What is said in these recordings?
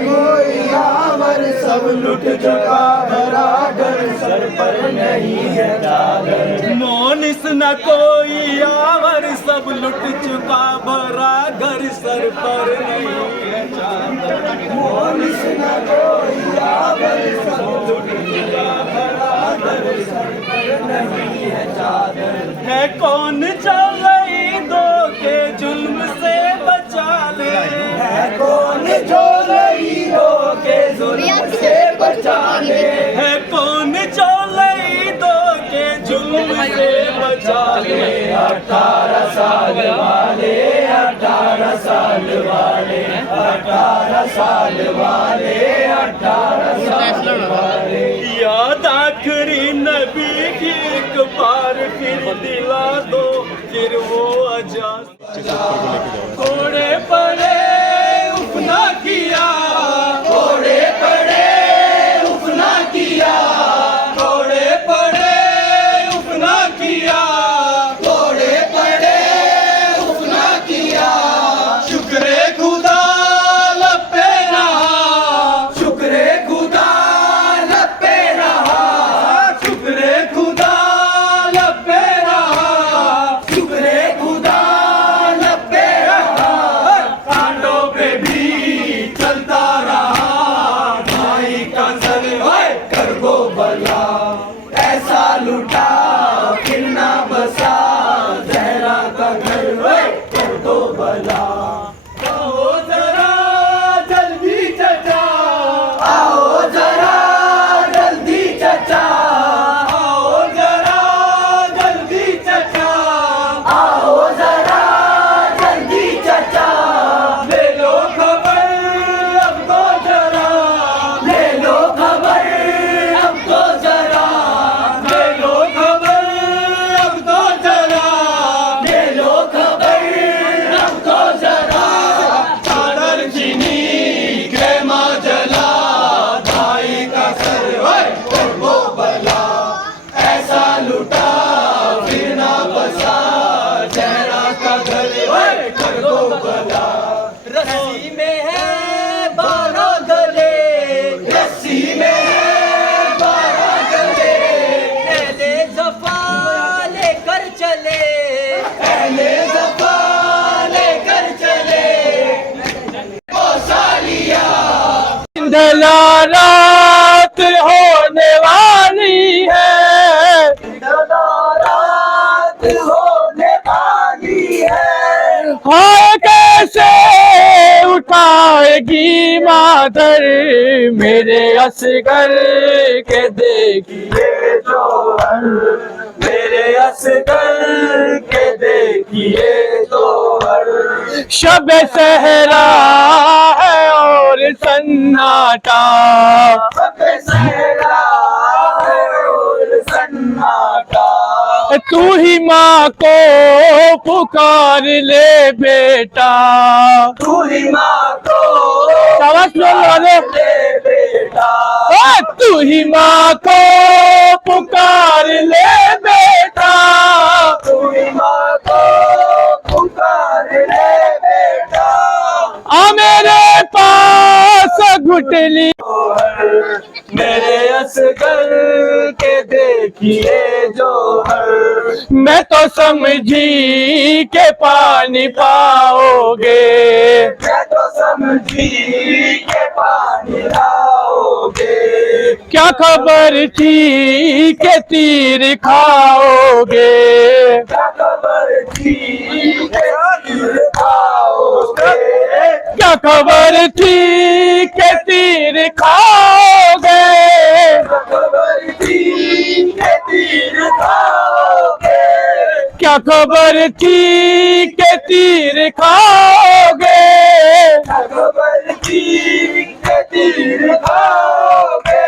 कोई यावर, सब लुट चुका बराबर, सर पर नहीं है चादर। मोनिस न कोई यावर, सब लुट चुका बराबर, सर पर नहीं है चादर। मोनिस न कोई यावर, सब लुट चुका बराबर, सर पर नहीं है चादर। है कौन जो दो के जुल्म से बचा ले, है कौन जो दो के जुल्म से बचा ले, है कौन जो दो के जुल्म से बचा ले। 18 साल वाले, 18 साल वाले, 18 साल वाले, 18 साल वाले। याद आखिरी नबी की एक बार फिर दिला दो, फिर वो अजा कोड़े पड़े उफना किया, कोड़े पड़े उफना किया, कोड़े पड़े उफना किया, कोड़े पड़े उफना किया। शुक्रे खुदा लपे रहा, शुक्रे खुदा लपे रहा, शुक्रे खुदा लपे रहा, शुक्रे खुदा लपे रहा। कांटों पे भी चलता रहा, भाई का सर कर गो भला ऐसा लुटा, फिर ना बसा जहरा का घर। कर दो भला कहो जरा जल्दी चचा, आओ जरा जल्दी चचा, आओ जरा जल्दी चचा, आओ जरा जल्दी चचा। ले लो खबर अब तो जरा, ले लो खबर अब तो जरा, ले लो खबर अब तो जरा, ले लो खबर अब तो जरा। चादर चीनी खेमा जला, भाई का सर कर वो भला ऐसा लुटा, फिर ना बसा जहरा का घर। कर दो भला रस्सी में है 12 गले, रस्सी में है 12 गले, पहले जफा लेकर चले, पहले दफा लेकर चले। सालिया रात होने वाली है, रात होने वाली है। हाय कैसे उठाएगी मादर मेरे असगर के देखिए ये जोहर मेरे असगर के देखिए जोहर। शब सहरा है और सन्नाटा, अब सहरा है और सन्नाटा। तू ही माँ को पुकार ले बेटा, तू ही माँ को आवाज सुन वाले, ले बेटा, तू ही माँ को पुकार ले बेटा, तू ही माँ को पुकार ले बेटा। आ मेरे पास घुटली जोहर मेरे असगर के देखिए जोहर। मैं तो समझी के पानी पाओगे, मैं तो समझी के पानी लाओगे। क्या खबर थी के तीर खाओगे, क्या खबर थी के तीर खाओगे। क्या खबर थी के तीर खाओगे, क्या खबर थी के तीर खाओगे। क्या खबर थी के तीर खाओगे। क्या खबर थी के तीर खाओगे।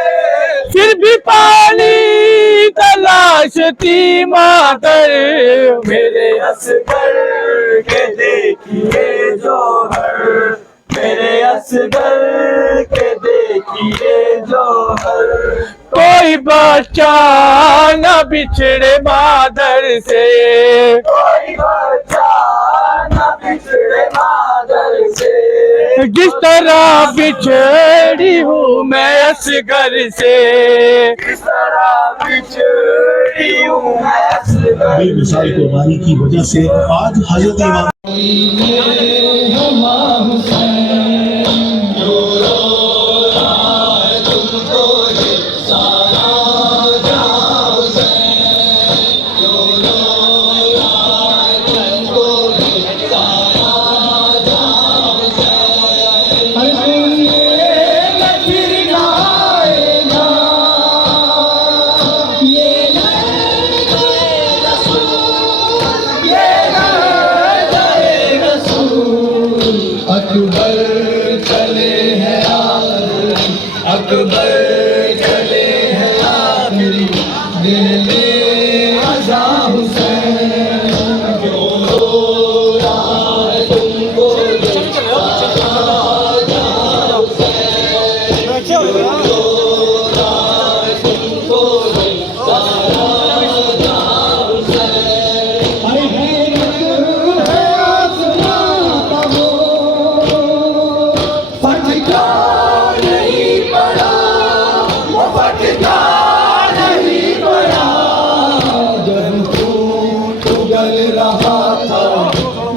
फिर भी पानी तलाशती मातर मेरे असगर के देखिए जोहर, मेरे असगर के देखिए जोहर। कोई बच्चा न बिछड़े मादर से, कोई बच्चा न बिछड़े मादर से। जिस तरह बिछड़ी हूँ मैं असगर से, जिस तरह बिछड़ी हूँ मैं असगर बेमिसाल कुर्बानी की वजह से आज हजरत इमाम अकबर चले हैं आखिरी, अकबर चले हैं आखिरी, दिल में आजा हुसैन जो रो रहा है तुमको आजा हुसैन, जो रो रहा है तुमको आजा हुसैन।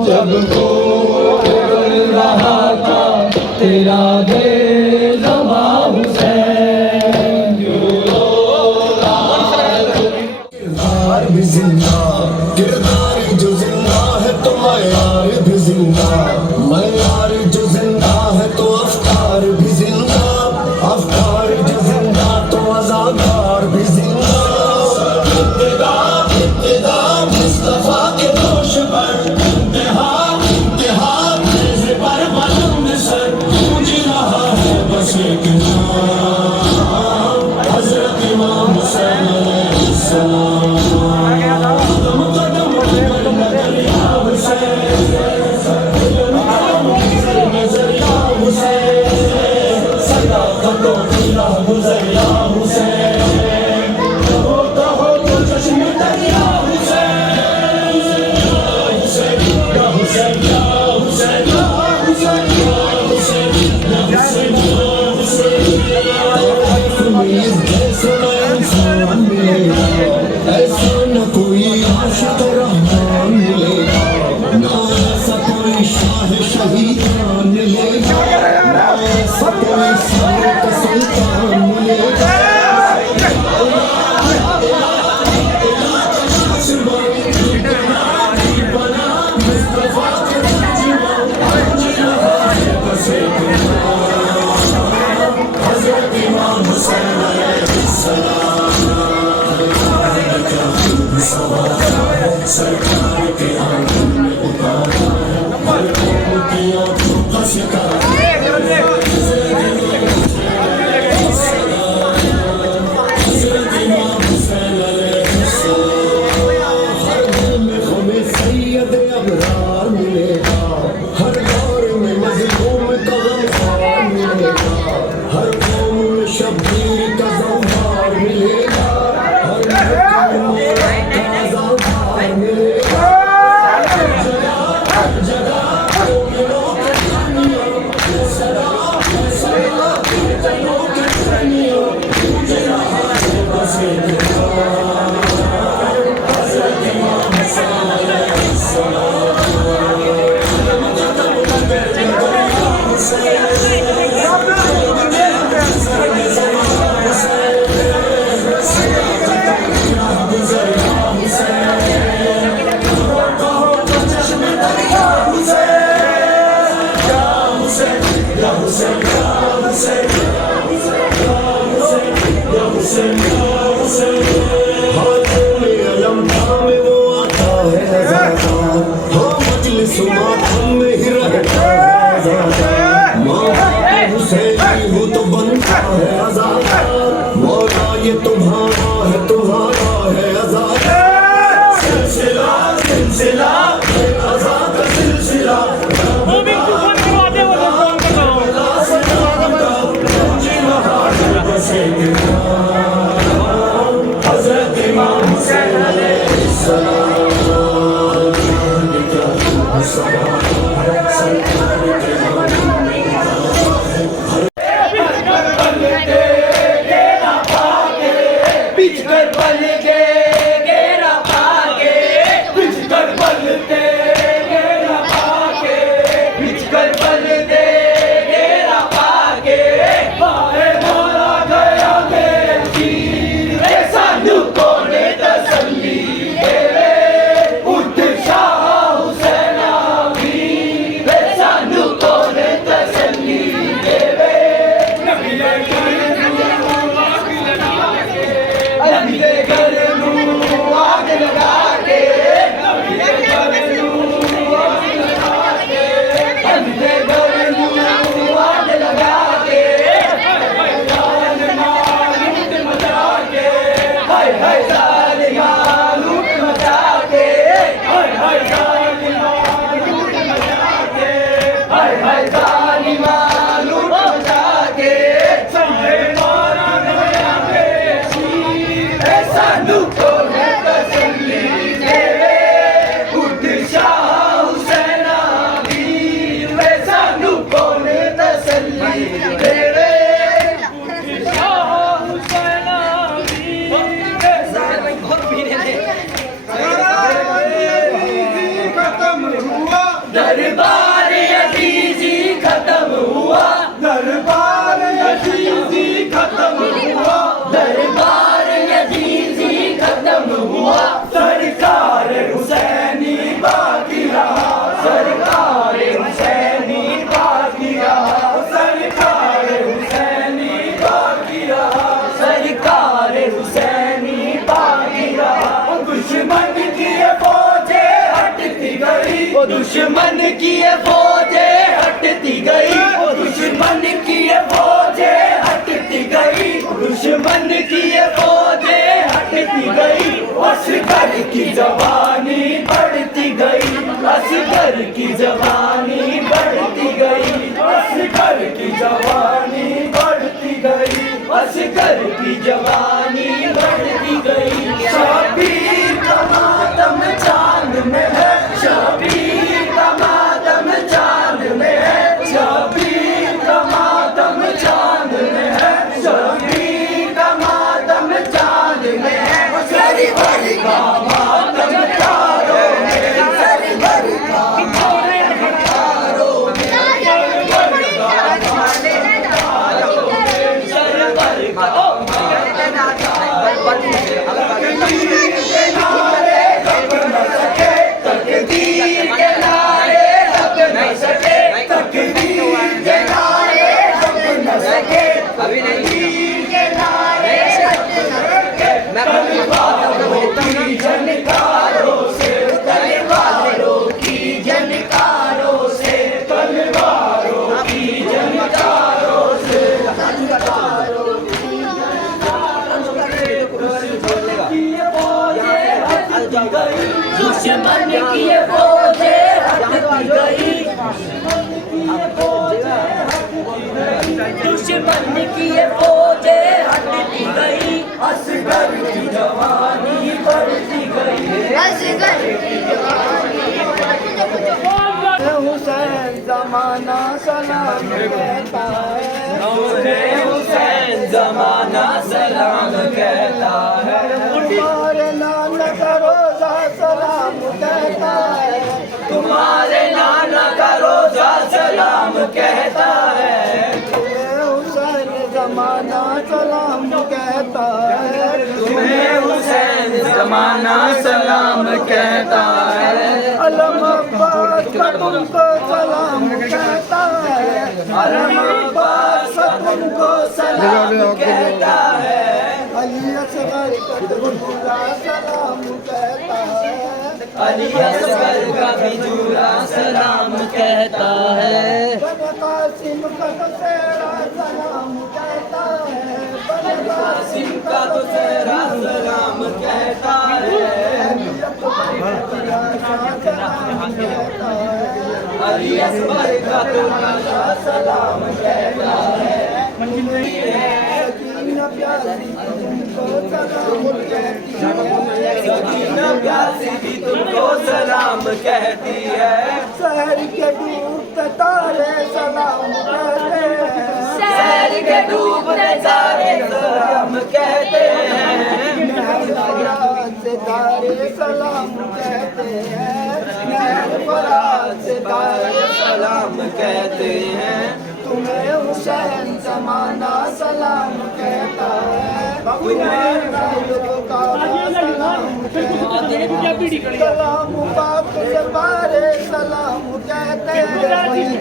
जब को उगल रहा था तेरा दे ज़मा हुसैन, जो रो रहा है किरदार भी जिंदा, किरदार जो जिंदा है तो मयार भी जिंदा, मयार जो जिंदा है तो अफ्तार भी जिंदा, अफ्तार जो जिंदा तो अज़ादार भी जिंदा। इब्तिदा इब्तिदा मुस्तफा के दोष पर इंतहा इंतहा तेज़ पर बुलंद सर गूंज रहा है बस एक नाम, हज़रत इमाम हुसैन अलैहिस्सलाम। ऐसा न कोई आशिक रहमान मिलेगा, ना ऐसा कोई शाह शहीदान मिलेगा, ना ऐसा कोई सारक सुल्तान मिलेगा। हज़रत इमाम हुसैन सरकार के आंगन में उतारा, हर कौम की आंखों का सितारा। हज़रत इमाम हुसैन अलैहिस्सलाम। हर दिल में हमें सैयद अबरार मिलेगा, हर दौर में मज़लूम का गमखार मिलेगा, हर कौम में शब्बीर का ज़ौहार मिलेगा, हर महफिल में ये तुम्हारा है आजाद सिलसिला सिलसिला आजाद का सिलसिला हज़रत इमाम हुसैन अलैहिस्सलाम। कर बन के घेरा पाके, बिछकर बन के घेरा पाके, बिछकर बन के घेरा पाके, बाहे मारा गया मेरे तीर, वे सानू कोने तसल्ली देवे, उठ शाह हुसैना वीर, वे सानू कोने तसल्ली देवे। नबी दे घर नूं आग लगा के, नबी दे घर नूं आग लगा के, नबी दे घर नूं आग लगा के, जालिमा लूट मचा के, हाय हाय जालिमा लूट मचा के, हाय हाय जालिमा लूट मचा के, हाय हाय जालिमा लूट मचा के, सारे मारा गया बेशीर, ए सानू कोने तसल्ली देवे, उठ शाह हुसैना वीर, वे सानू कोने तसल्ली देवे, उठ शाह हुसैना वीर, वे दरबार अजीजी खत्म हुआ, दरबार अजीजी खत्म हुआ, दरबार अजीजी खत्म हुआ, सरकार हुसैनी बाकी रहा, सरकार हुसैनी बाकी रहा, सरकार हुसैनी बाकी रहा, सरकार हुसैनी बाकी रहा। दुश्मन की ये फौजें हटती गई, वो दुश्मन की ये फौजें हटती गई, वो दुश्मन की ये फौजें हटती गई, दुश्मन की ये फौजें हटती गई, असगर की जवानी बढ़ती गई, असगर की जवानी बढ़ती गई, असगर की जवानी बढ़ती गई, असगर की जवानी बढ़ती गई। शबीर का मातम चांद में है, शबीर का मातम चांद में है, शबीर का मातम चांद में है, शबीर का मातम चांद में है, सरी भरी का मातम चारों में, सरी भरी का मातम चारों में, सरी भरी का मातम चारों में, सरी भरी का तकदीर के नारे रब न सके, तकदीर के नारे रब न सके, तकदीर के नारे रब न सके, तलवारों की झनकारों से, तलवारों की झनकारों से, तलवारों की झनकारों से, दुश्मन की ये फौजें हटती गई, दुश्मन की ये फौजें हटती गई, असगर की जवानी बढ़ती गई, असगर की जवानी हुसैन जमाना सलाम कहता है, हुसैन जमाना सलाम कहता है, तुम्हारे नाना का रोजा सलाम कहता है, तुम्हारे नाना का रोजा सलाम कहता है, हुसैन जमाना सलाम कहता है, तुम्हें हुसैन जमाना सलाम कहता है, अलम अब्बास का तुमको सलाम कहता है, अलम अब्बास तुमको सलाम कहता है, अली असगर का तुमको सलाम कहता है, अली असगर का भी जूरा सलाम कहता है, बने कासिम का तो सेरा सलाम कहता है, बने कासिम का तो सेरा सलाम कहता है, अली असगर का तो सलाम कहता है, सकीना प्यासी तुमको सलाम कहती है, सकीना प्यासी भी तुमको सलाम कहती है, शहर के डूबते तारे सलाम कहते हैं, शहर के डूबते तारे सलाम कहते हैं, सलाम कहते हैं, नैन फराज सितारे सलाम कहते हैं, तुम्हें हुसैन जमाना सलाम कहता है, तुम्हें राजुल काबा सलाम कहता है, कलाम पाक से पारे सलाम कहते हैं,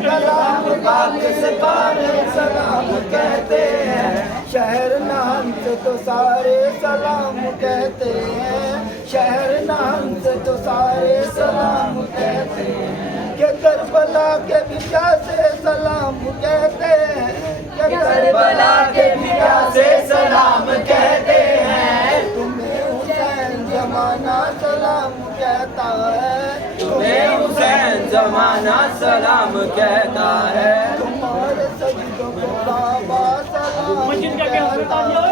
कलाम पाक से पारे सलाम कहते हैं, शहर नाम से तो सारे सलाम कहते हैं, शहर नाम से तो सारे सलाम कहते हैं, कि करबला के बिया से सलाम कहते हैं, कि करबला के बिया से सलाम कहते हैं, तुम्हें हुसैन जमाना सलाम कहता है, तुम्हें हुसैन जमाना सलाम कहता है, तुम्हारे सजदों को काबा सलाम कहता है,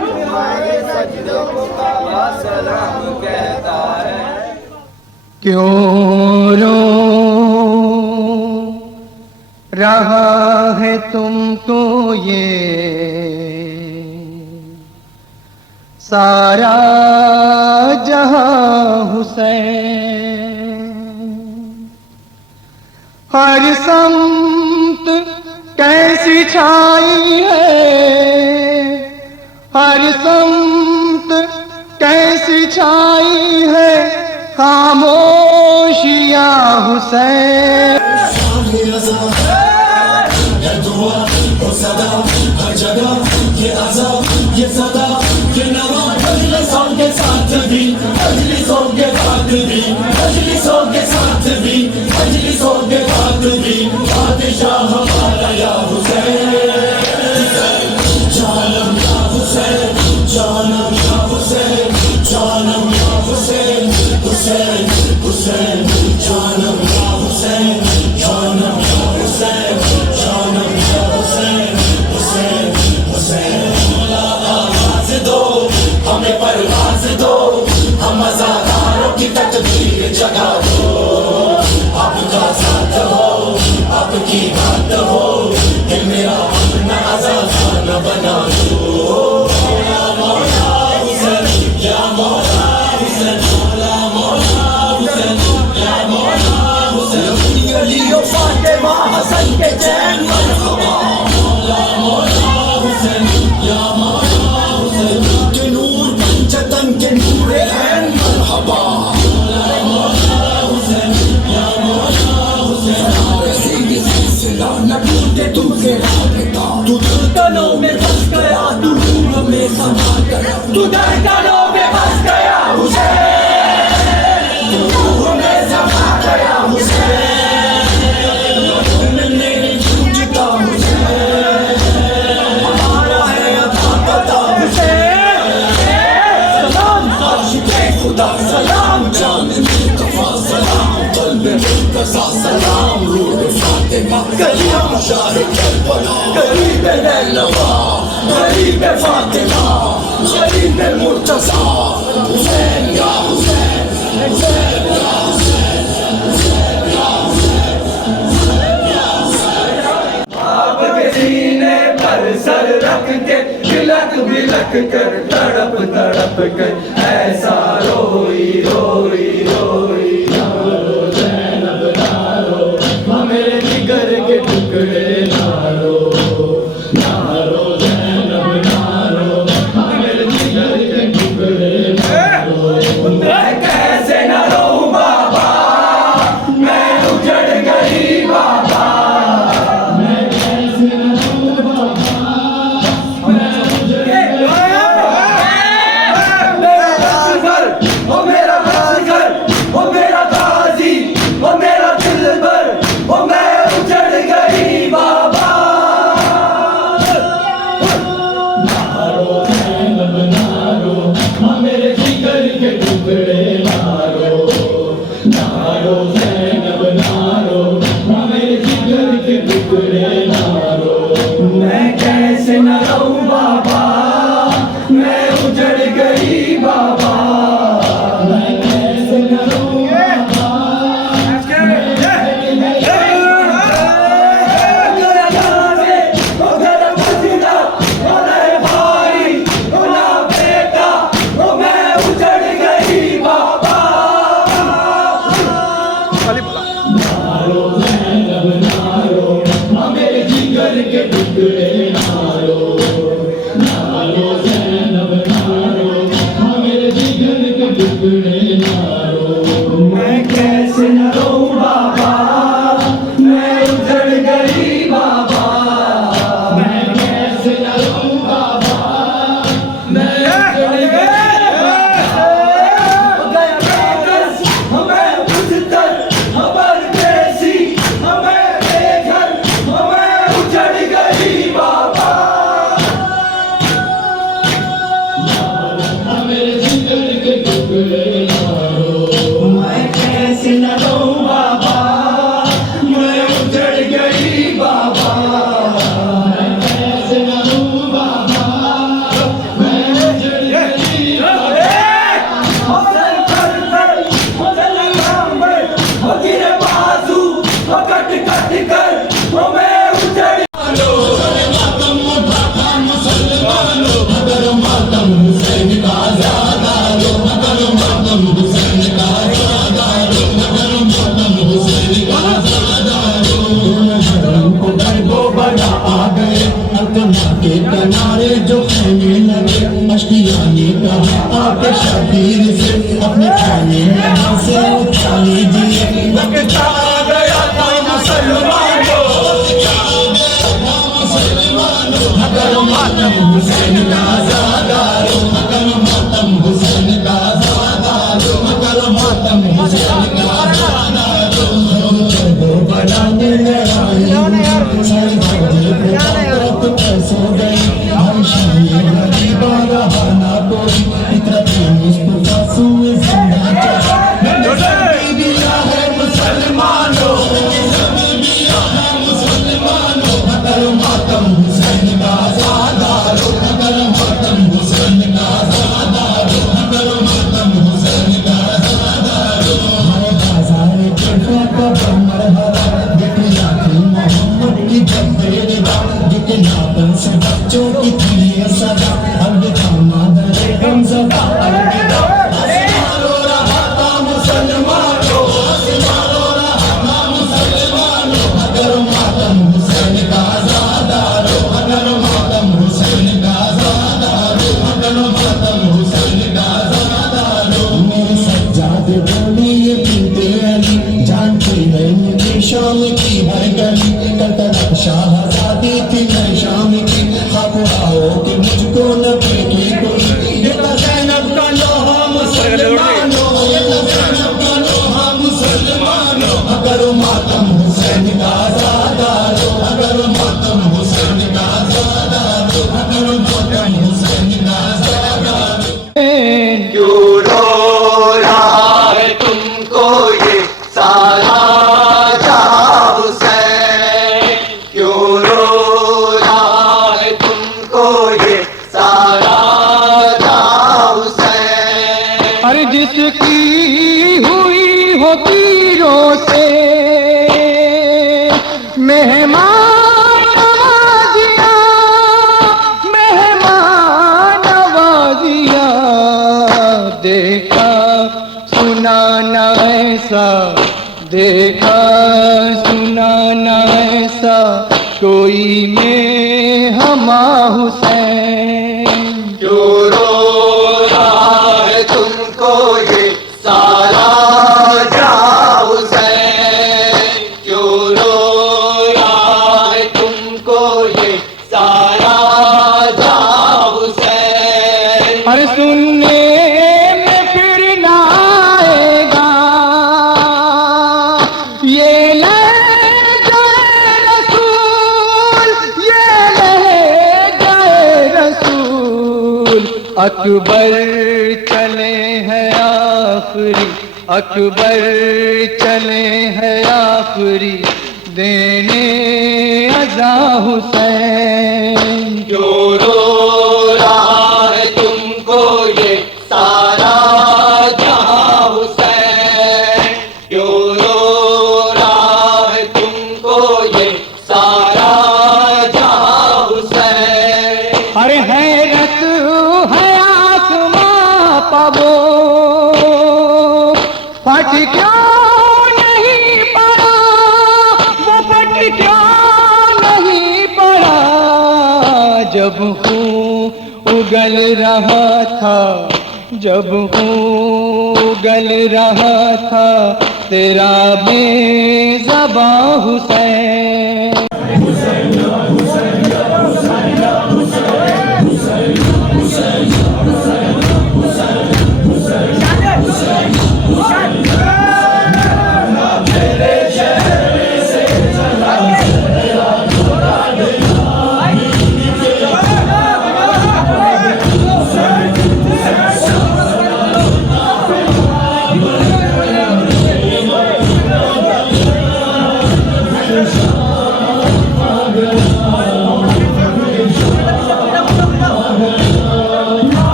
तुम्हारे सजदों को काबा सलाम कहता है। क्यों रो रहा है तुमको ये सारा जहां हुसैन, हर समत कैसी छाई है, हर समत कैसी छाई है, खामोशियां हुसैन। ये सदा ये नवा मजलिसों के साथ भी, मजलिसों के बाद भी, मजलिसों के साथ भी, मजलिसों के बाद भी, बादशाह हमारा या हुसैन, जानम या हुसैन, जानम या हुसैन, जानम या हुसैन, हुसैन हुसैन, जानम या हुसैन, जानम या हुसैन, जानम या हुसैन, हुसैन हुसैन। दो हमें परवाज दो, हम मज़ादारों की तकदीर जगा दो, आपका साथ हो, आपकी बात हो, दिल मेरा अपना आज़ाद न बना दो, या मौला हुसैन, या मौला हुसैन, या मौला हुसैन, या मौला हुसैन, अली फातिमा हसन के चैन मरहबा, मौला मौला हुसैन, या मौला के नूर पंचतन के नूर ऐन मरहबा, मौला मौला हुसैन, या मौला हुसैन, रसीद सिलसिला न टूटे तुमसे राबता, तू धड़कनों में बस गया, तू रूह में समा गया, तू धड़कनों में बस गया हुसैन, तू रूह में समा गया हुसैन, मेरी जूझता हुसैन, हमारा है अता पता हुसैन, खुदा सलाम, जान मुस्तफा सलाम, क़ल्ब मुर्तज़ा सलाम, रूह फातिमा कलीम शाह करबला, गरीब नैनवा, गरीब फातिमा, गरीब मुर्तज़ा, हुसैन या हुसैन, हुसैन या हुसैन, हुसैन या हुसैन, या हुसैन। आपके सीने पर सर रख के बिलक बिलक कर तड़प तड़प कर ऐसा रोई रोई रोई, नारो ज़ैनब नारो, मेरे जिगर के टुकड़े नारो, नारो ज़ैनब नारो, मेरे जिगर के टुकड़े नारो, मैं कैसे न रोऊं बाबा, मैं उजड़ गई बाबा, टुकड़े मारो। मैं कैसे न रोऊं बाबा, मैं उजड़ गई बाबा। मैं कैसे न रोऊं बाबा, मैं उजड़ गई। हमें बुझतर, हमार देसी, हमें बेघर, हमें उजड़ गई बाबा। मेरे जिगर के टुकड़े मारो। मैं कैसे न रोऊं बाबा, मैं उजड़ गई बाबा। मैं कैसे न रोऊं बाबा, मैं उजड़ गई बाबा। हौसल कर कर, हौसल काम कर, हो गिरे बाजू, हो कट कट कर, हमें उजड़। मातम उठाता मुसलमानों, अगर मातम हुसैन का ज़्यादा लो, अगर मातम हुसैन का ज़्यादा लो, अगर मातम हुसैन का ज़्यादा लो। हरम को गर्गो बड़ा आ गए, अकमा के किनारे जो खेमे लगे, अश्किया ने कहा आके शबीर से अपने खाने में से उठा लीजिए। वक्त आ गया था मुसलमानों, अगर मातम हुसैन का ज़्यादा लो, अगर मातम हुसैन का ज़्यादा लो, अगर मातम हुसैन का ज़्यादा लो। वो बनाने लड़ाई सारी बातें कैसे गई, हम शाही गरीबा रहा ना कोई, इतना मुस्तफा सुए जिंदा चला। मैंने दिया है मुसलमानों, मुसलमानों, अगर मातम हुसैन का ज़्यादा लो, अगर मातम हुसैन का ज़्यादा लो, अगर मातम हुसैन का ज़्यादा लो। हमारे बाजार के का मरहबा, बिटिया थी मोहम्मद की जब्बेरी बात, जितना बन से बच्चों की थी ये सदा, अलविदा मादरे गमज़दा अलविदा। आसमान रो रहा था मुसलमानों, आसमान रो रहा था मुसलमानों, अगर मातम हुसैन का ज़्यादा लो, अगर मातम हुसैन का ज़्यादा लो, अगर मातम हुसैन का ज़्यादा लो। मेरे सज्जाद बोले ये बीते अली, जानती है मुझे शाम की हर गली, कल तक शाहज़ादी थी मैं शाम की, ख्वाब आओ कि मुझको न फेंके कोई। ये तो ज़ैनब का लोहा मुसलमानों, ये तो ज़ैनब का लोहा मुसलमानों, अगर मातम हुसैन का ज़्यादा लो, अगर मातम हुसैन का ज़्यादा लो, अगर मातम हुसैन का ज़्यादा लो। क्यों रो रहा है तुमको ये सारा जहां हुसैन, क्यों रो रहा है तुमको ये सारा जहां हुसैन। हर जिसकी हुई हो तीरों से मेहमान नवाजिया, मेहमान नवाजिया, देखा सुना न ऐसा, देखा सुना न ऐसा कोई में हमा हुसैन। क्यों रो रहा है तुमको ये सारा जहां हुसैन, क्यों रो रहा है तुमको ये सारा जहां हुसैन। हर सुनने में फिर ना आएगा ये लहज़ाए रसूल, ये लहज़ाए रसूल। अकबर चले हैं आखिरी, अकबर चले हैं आखिरी देने अज़ा हुसैन। क्यों रो रहा है तुमको ये सारा जहां हुसैन, क्यों रो रहा है तुमको ये सारा जहां हुसैन। अरे हैरत है आसमां पावो, फट क्यों नहीं पड़ा, वो फट क्यों नहीं पड़ा। जब खून उगल रहा था, जब खून गल रहा था तेरा बेज़बां हुसैन।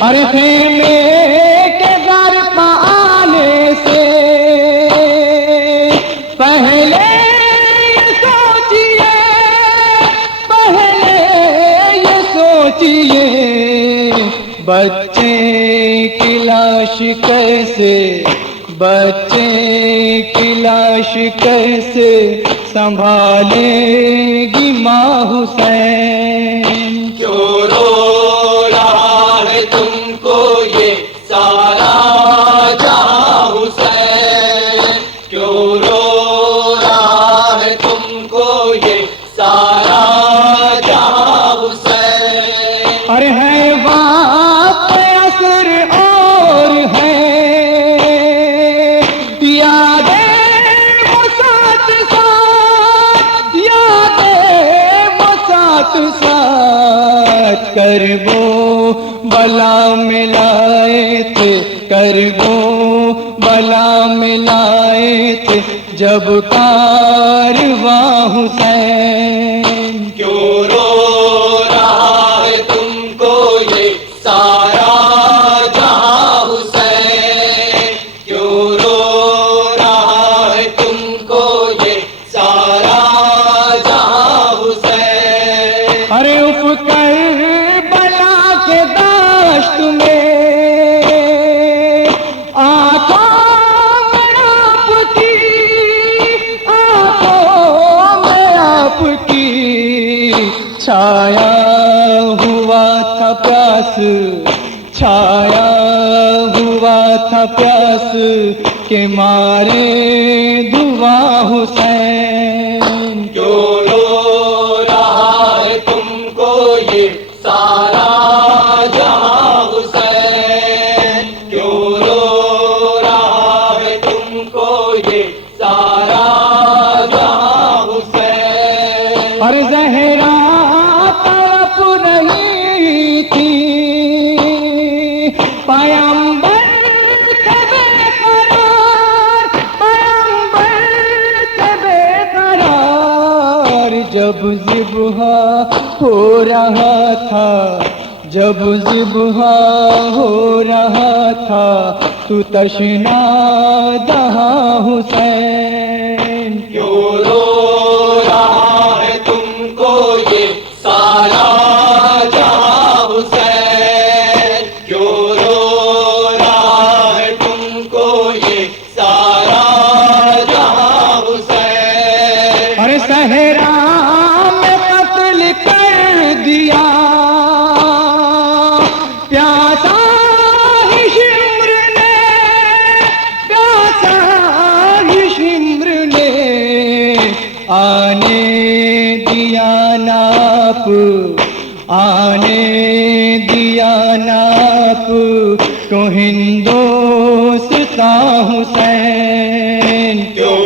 अरे खेमे के घर पाने से पहले ये सोचिए, पहले ये सोचिए, बच्चे की लाश कैसे, बच्चे की लाश कैसे संभालेगी माँ हुसैन। क्यों रो रहा है तुमको ये सारा जहां हुसैन, क्यों रो रहा है तुमको ये सारा जहां हुसैन। अरे है वक्त असर और है यादें वो साथ साथ, यादें वो साथ साथ, करबो बला मिलाए थे, करबो बला मिलाए थे जब कारवां हुसैन। क्यों रो रहा है तुमको ये सारा जहां हुसैन, क्यों रो रहा है तुमको ये सारा जहां हुसैन। अरे उफ कर बला के दाश्त में आंखों में आपकी, आंखों में आपकी छाया हुआ था प्यास, छाया हुआ था प्यास के मारे धुआं हुसैन। क्यों रो रहा है तुमको ये सारा जहां हुसैन, क्यों रो रहा है तुमको ये सारा जहां हुसैन। अरे ज़हरा तड़प रही थी पैगंबर से बेकरार, पैगंबर से बेकरार, जब ज़िब्हा हो रहा था, जब ज़िब्हा हो रहा था तू तशना दहां हुसैन। क्यों रो रहा है तुमको ये सारा जहां हुसैन, क्यों रो रहा है तुमको ये सारा जहां हुसैन। अरे सहरा में कत्ल कर दिया प्यासा ही शिम्र ने, प्यासा ही शिम्र ने, आने दिया नाप, आने दिया नाप को हिंदोस्तां का हुसैन। क्यों